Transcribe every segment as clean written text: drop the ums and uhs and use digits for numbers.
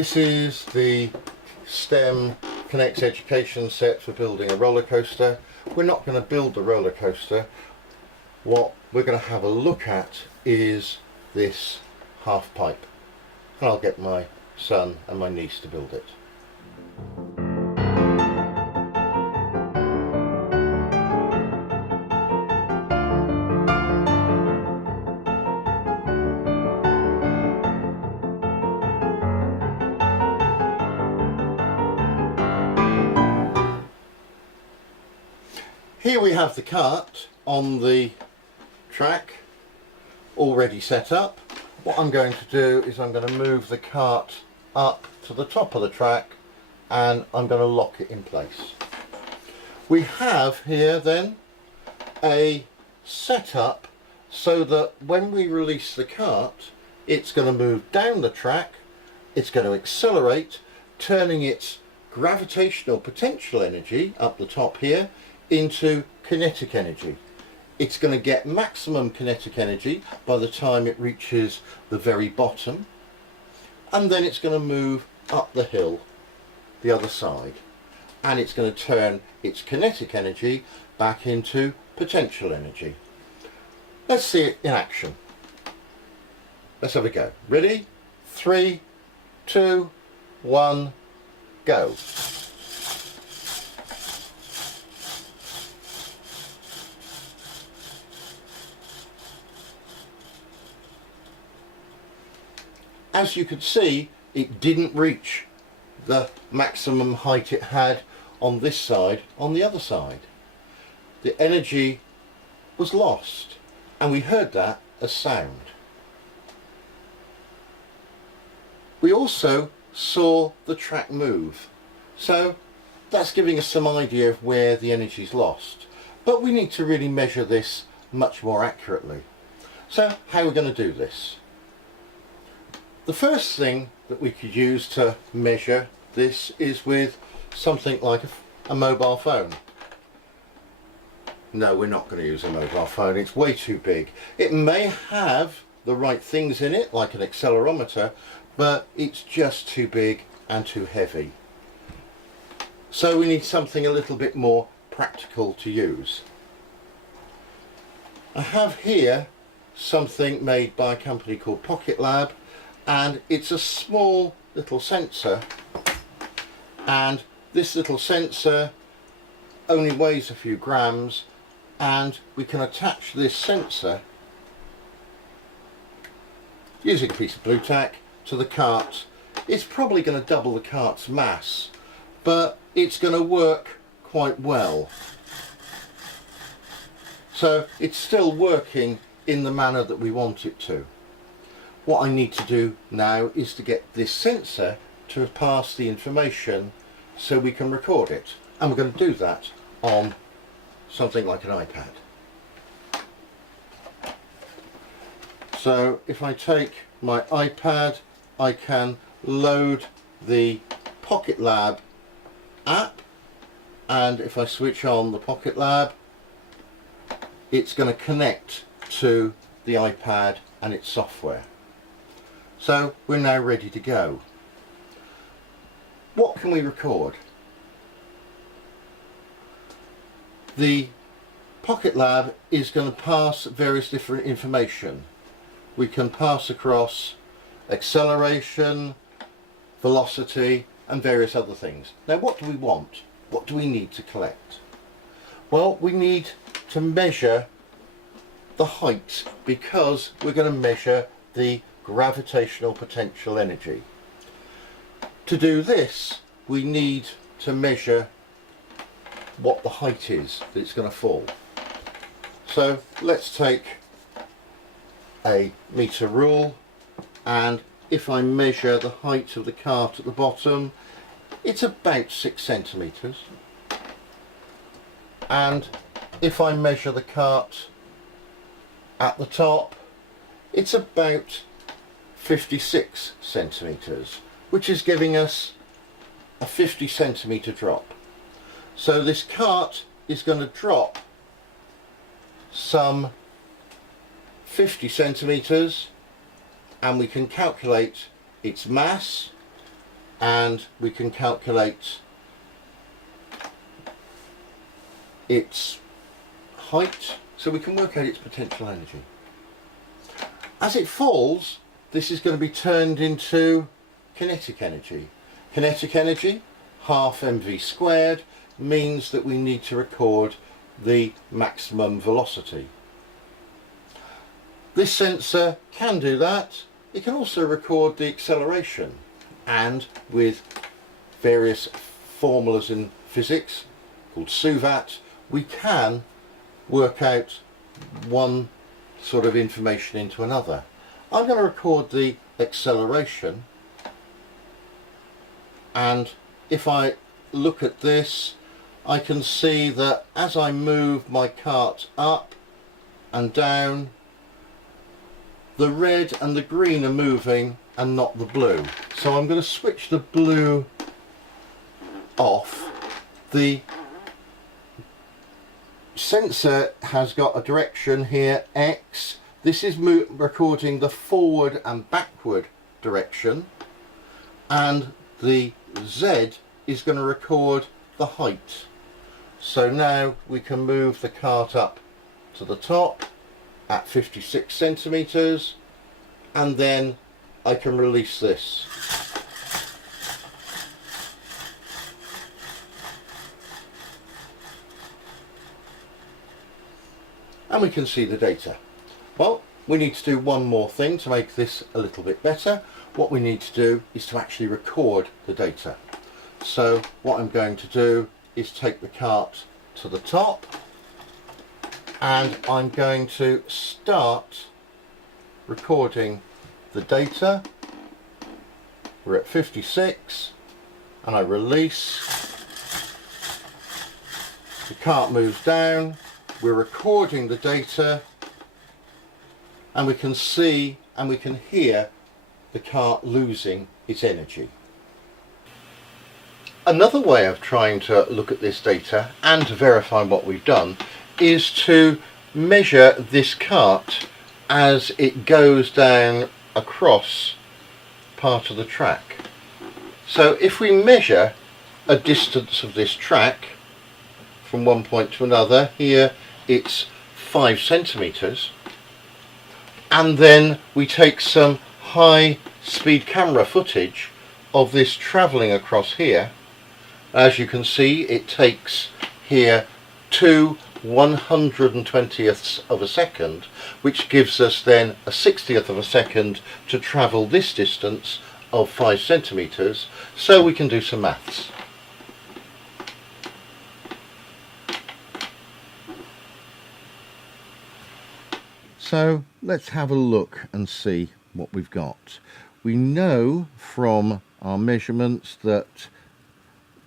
This is the STEM Connects education set for building a roller coaster. We're not going to build the roller coaster. What we're going to have a look at is this half pipe, and I'll get my son and my niece to build it. Here we have the cart on the track already set up. What I'm going to do is I'm going to move the cart up to the top of the track and I'm going to lock it in place. We have here then a setup so that when we release the cart, it's going to move down the track, it's going to accelerate, turning its gravitational potential energy up the top here into kinetic energy. It's going to get maximum kinetic energy by the time it reaches the very bottom, and then it's going to move up the hill the other side, and it's going to turn its kinetic energy back into potential energy. Let's see it in action. Let's have a go. Ready? 3, 2, 1, go. As you could see, it didn't reach the maximum height it had on this side, on the other side. The energy was lost, and we heard that as sound. We also saw the track move, so that's giving us some idea of where the energy is lost. But we need to really measure this much more accurately. So how are we going to do this? The first thing that we could use to measure this is with something like a mobile phone. No, we're not going to use a mobile phone, it's way too big. It may have the right things in it, like an accelerometer, but it's just too big and too heavy. So we need something a little bit more practical to use. I have here something made by a company called McFaddin, and it's a small little sensor, and this little sensor only weighs a few grams, and we can attach this sensor using a piece of blue tack to the cart. It's probably going to double the cart's mass, but it's going to work quite well. So it's still working in the manner that we want it to. What I need to do now is to get this sensor to pass the information so we can record it, and we're going to do that on something like an iPad. So if I take my iPad, I can load the McFaddin app, and if I switch on the McFaddin, it's going to connect to the iPad and its software. So we're now ready to go. What can we record? The McFaddin is going to pass various different information. We can pass across acceleration, velocity, and various other things. Now what do we want? What do we need to collect? Well, we need to measure the height, because we're going to measure the gravitational potential energy. To do this, we need to measure what the height is that it's going to fall. So let's take a meter rule, and if I measure the height of the cart at the bottom, it's about 6 centimeters, and if I measure the cart at the top, it's about 56 centimeters, which is giving us a 50 centimeter drop. So this cart is going to drop some 50 centimeters, and we can calculate its mass and we can calculate its height, so we can work out its potential energy. As it falls, this is going to be turned into kinetic energy. Kinetic energy, half mv squared, means that we need to record the maximum velocity. This sensor can do that. It can also record the acceleration, and with various formulas in physics called SUVAT, we can work out one sort of information into another. I'm going to record the acceleration, and if I look at this, I can see that as I move my cart up and down, the red and the green are moving and not the blue. So I'm going to switch the blue off. The sensor has got a direction here, X. This is recording the forward and backward direction, and the Z is going to record the height. So now we can move the cart up to the top at 56 centimeters, and then I can release this. And we can see the data. Well, we need to do one more thing to make this a little bit better. What we need to do is to actually record the data. So what I'm going to do is take the cart to the top, and I'm going to start recording the data. We're at 56, and I release. The cart moves down. We're recording the data, and we can see and we can hear the cart losing its energy. Another way of trying to look at this data and to verify what we've done is to measure this cart as it goes down across part of the track. So if we measure a distance of this track from one point to another, here it's 5 centimeters, and then we take some high speed camera footage of this travelling across here. As you can see, it takes here 2 120ths of a second, which gives us then a 60th of a second to travel this distance of 5 centimeters, so we can do some maths. So let's have a look and see what we've got. We know from our measurements that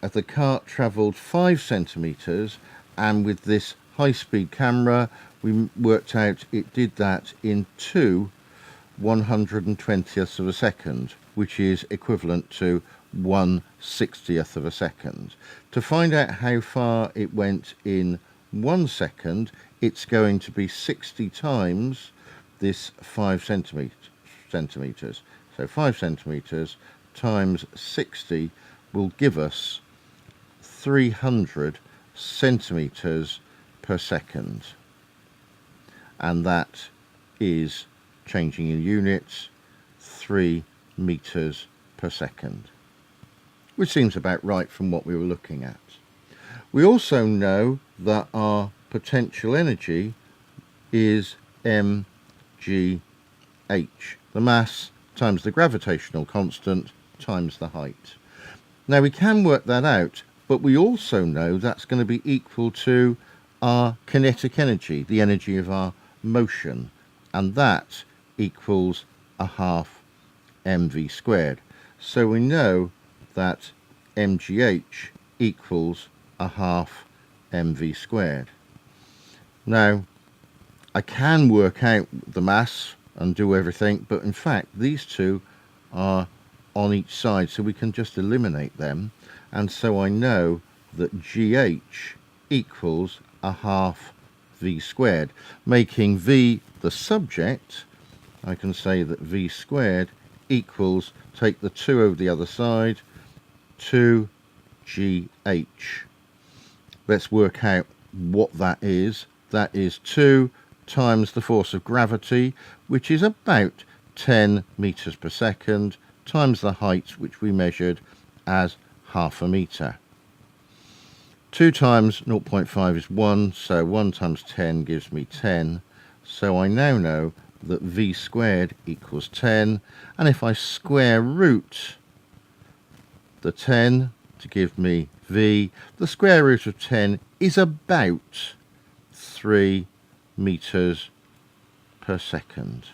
the cart travelled 5 centimeters, and with this high-speed camera we worked out it did that in 2 120ths of a second, which is equivalent to 1/60th of a second. To find out how far it went in 1 second, it's going to be 60 times this 5 centimeters. So 5 centimeters times 60 will give us 300 centimeters per second, and that is, changing in units, 3 meters per second, which seems about right from what we were looking at. We also know that our potential energy is mgh, the mass times the gravitational constant times the height. Now we can work that out, but we also know that's going to be equal to our kinetic energy, the energy of our motion, and that equals a half mv squared. So we know that mgh equals a half mv squared. Now I can work out the mass and do everything, but in fact these two are on each side, so we can just eliminate them, and so I know that gh equals a half v squared, making v the subject. I can say that v squared equals, take the 2 over the other side, 2gh. Let's work out what that is. That is 2 times the force of gravity, which is about 10 meters per second, times the height, which we measured as half a meter. 2 times 0.5 is 1, so 1 times 10 gives me 10. So I now know that v squared equals 10, and if I square root the 10 to give me v, the square root of 10 is about 3 meters per second.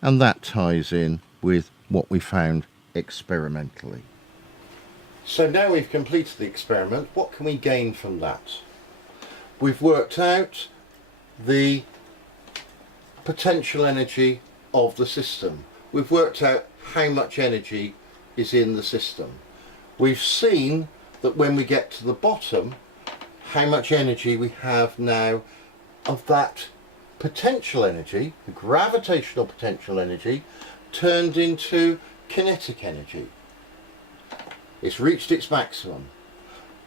And that ties in with what we found experimentally. So now we've completed the experiment, what can we gain from that? We've worked out the potential energy of the system. We've worked out how much energy is in the system. We've seen that when we get to the bottom, how much energy we have now of that potential energy, the gravitational potential energy, turned into kinetic energy. It's reached its maximum,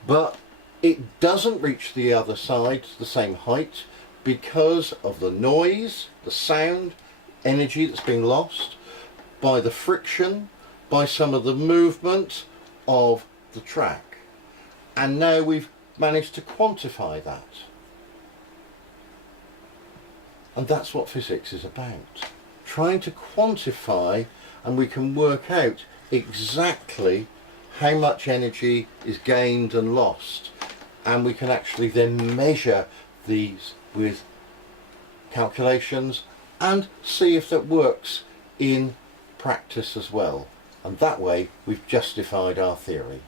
but it doesn't reach the other side the same height because of the noise, the sound, energy that's being lost, by the friction, by some of the movement of the track. And now we've managed to quantify that. And that's what physics is about. Trying to quantify, and we can work out exactly how much energy is gained and lost. And we can actually then measure these with calculations and see if that works in practice as well. And that way we've justified our theory.